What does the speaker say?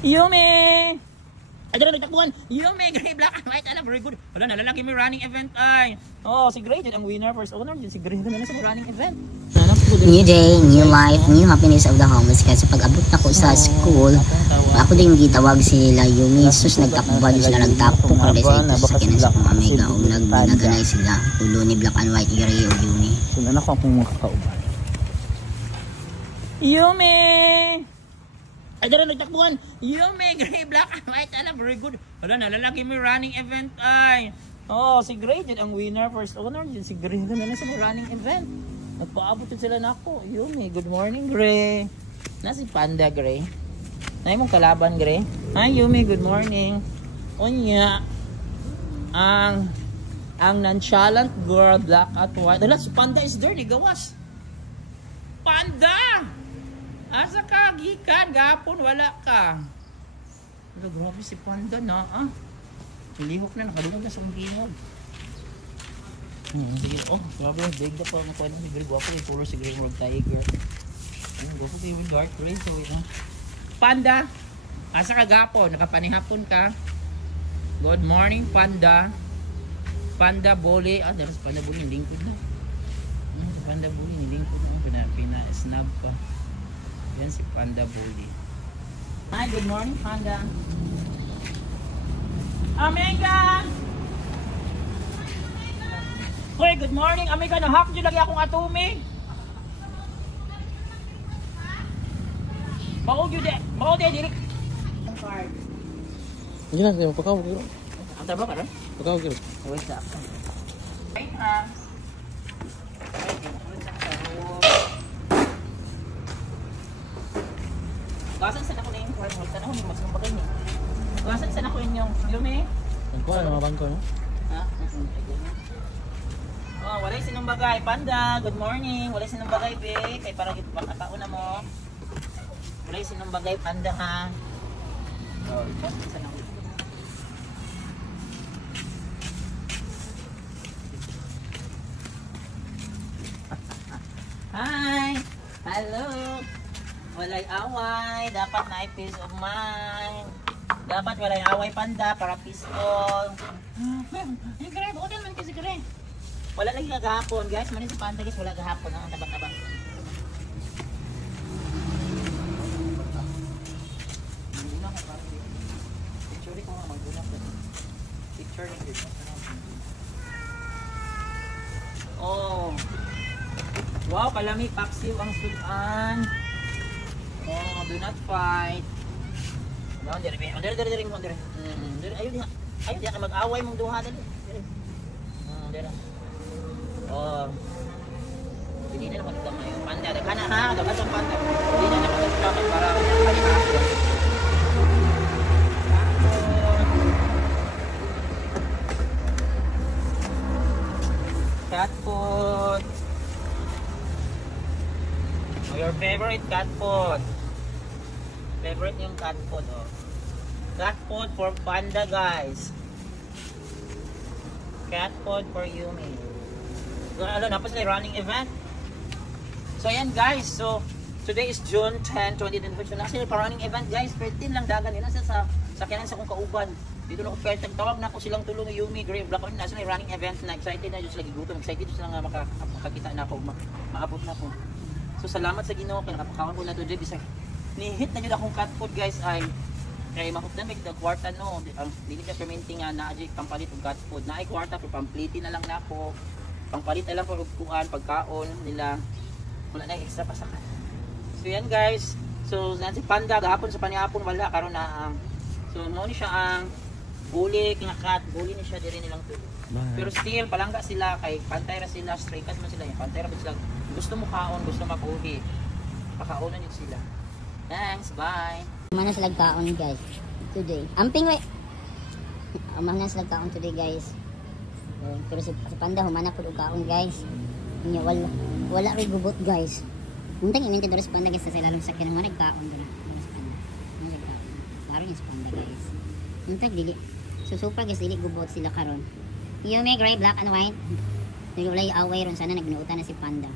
Yumi! Ay, dala nagtakbuhan. Yumi, Gray, black and white. Ala, very good. Wala, nalalaki may running event ay. Oh, si Gray dyan ang winner. First owner dyan. Si Gray dyan sa running event. New day, new life, new happiness of the homeless. Kasi pag abot na ko sa school, ako din gitawag sila Yumi. Sus, nagtakbuhan sila, nagtapok. Kasi ito sa kinas kong amiga. O nagnaganay sila. Tulo ni black and white, Gray o Yumi. Sunan ako ang mga kakauban. Yumi! Ay, dala nagtakbuhan. Yumi, Gray, black and white. Ala, very good. Wala, nalalaki may running event ay. Oh, si Gray dyan ang winner. First owner dyan. Si Gray dyan sa running event. Nagpaabot sila na ako. Yumi, good morning, Gray. Si Panda, Gray. Nay mong kalaban, Gray. Hi, Yumi, good morning. Onya, ang nonchalant girl, black at white. Dala, si Panda is there, gawas. Panda! Asa ka, gikan, gapon, wala ka. Pero grabe si Panda na, ah. Pilihok na, nakadungog na sa ungkihog. Sige, oh, grabe, big na pa, nakuha na si Greg. Wapo yung puro si Greg, world tiger. Wapo kayo with dark red, so wait na. Panda, asa ka gapon, nakapanihapon ka. Good morning, Panda. Panda Boli, dahil sa Panda Boli, nilingkod na. Panda Boli, nilingkod na, pina-snap pa. Yan si Panda Bully. Hi, good morning, Panda. Amiga! Hoy, good morning, Amiga. Nahak nyo lagi akong atumi. Baog yun de. Baog de, dirik. Ang card. Hindi na, pakaw. Ang trabaho ka rin? Pakaw, kiro. Wait na. Right hand. Gasan sa nako na yung form. Sana ko mas kumpagay niya. Gasan sa nako yung Yumi. Ang kuha, mga bangko, no? Ha? Oh, walay sinumbagay. Panda, good morning. Walay sinumbagay, be. Kay para ipakataon na mo. Walay sinumbagay, Panda, ha? Oh, gasan sa nako. Hi! Hello! Walay away, dapat na peace of mind. Dapat walay away, Panda, para peaceful. Ay, Gray, bukutin man kasi Gray. Wala lagi kagahapon, guys. Manin si Panda, guys, wala kagahapon. Ang tabang-tabang. Picture ko nga, mag-unap. Picture ni Gray. Oh. Wow, kalami, paksiw ang sudan. Oh, do not fight. Doon, dire. Ayun, di ka mag-away mong duha dali. Dire. Oh. Hindi na naman ito ngayon. Panda, daghan na ha. Daghan sa Panda. Hindi na naman ito para kalipasyon. Cat food. Oh, your favorite cat food. Favorite yung cat food, oh. Cat food for Panda, guys. Cat food for Yumi. So, napos na yung running event. So, ayan, guys. So, today is June 10, 2025. So, nasa yung running event, guys. 13 lang dagan. Yun, nasa sa kinan sa kong kauban. Dito na ako pwede. Tawag na ako silang tulong ng Yumi, Gray, Black. Nasa na yung running event na excited na. Diyos lagi gutom. Excited sila nga makakita na ako. Maabot na ako. So, salamat sa Ginoo. Kaya nakapakawan ko na today. Bisa ni-hit na yun akong cat food, guys, ay kaya mahukdan may kwarta, no. Ang dili ka fermenting nga na adject pampalit og cat food na ay kwarta pero pampliti na lang nako, pangpalit na lang for kuan pagkaon nila, wala na extra pa sa kan. So yan, guys. So nansi Panda gahapon sa panihapon wala karon na so mo ni siya ang bully nga cat bully ni siya diri nilang tulo. Pero still palangga sila kay pantay ra sila, stray cat man sila, pantay ra sila. Gusto mo kaon, gusto makuhi, pakaonan niyo sila. Thanks, bye. Mana sila kaon, guys. Today. Amping we. Mana sila kaon today, guys. Pero si Panda humana pud og kaon, guys. Nya wala ray gubot, guys. Untang iminti diri si Panda, guys, sa ilalong sakyan mo nagkaon dira. Klaro ni si Panda, guys. Untang dili. So super, guys, dili gubot sila karon. Yumi, Gray, Black and White. Nagulay away ron sana nagnuutan na si Panda.